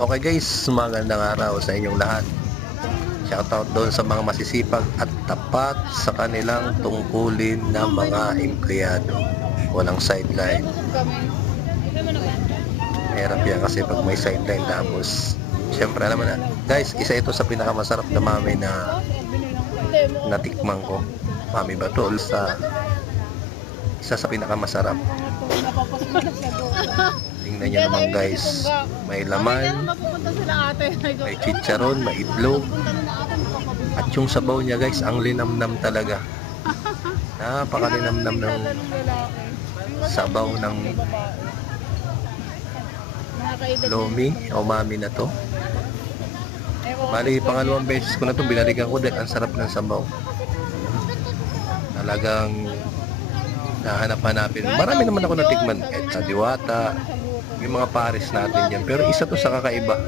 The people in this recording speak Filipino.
Okay guys, magandang araw sa inyong lahat. Shoutout doon sa mga masisipag at tapat sa kanilang tungkulin na mga empleyado. Walang sideline. Hirap yan kasi pag may sideline tapos syempre alam mo na. Guys, isa ito sa pinakamasarap na mami na natikman ko. Mami ba to? Isa sa pinakamasarap. Tingnan nyo naman guys, may laman, may chicharon, may itlog, at yung sabaw niya guys, ang linamnam talaga. Napakalinamnam ng sabaw ng lomi o mami na to. Bali, pangalawang beses ko na to binalikan ko dahil ang sarap ng sabaw. Talagang nahanap-hanapin. Marami naman ako natikman kahit sa Diwata, yung mga pares natin dyan. Pero isa to sa kakaiba.